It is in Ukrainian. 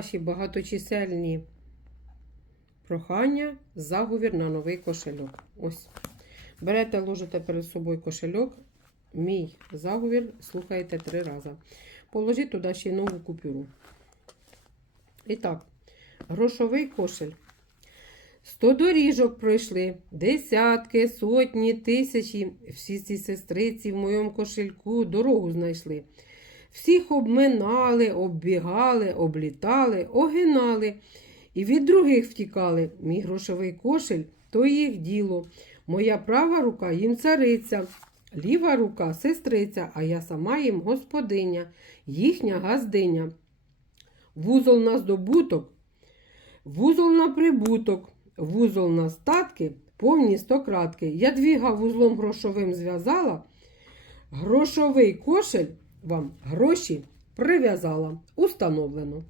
Ваші багаточисельні прохання, заговір на новий кошельок. Ось. Берете, ложите перед собою кошельок. Мій заговір слухаєте три рази. Положіть туди ще нову купюру. І так, грошовий кошель. Сто доріжок пройшли, десятки, сотні, тисячі. Всі ці сестриці в моєму кошельку дорогу знайшли. Всіх обминали, оббігали, облітали, огинали і від других втікали. Мій грошовий кошель то їх діло. Моя права рука їм цариця, ліва рука сестриця, а я сама їм господиня, їхня газдиня. Вузол на здобуток, вузол на прибуток, вузол на статки, повні стократки. Я двіга вузлом грошовим зв'язала, грошовий кошель вам гроші прив'язала. Установлено.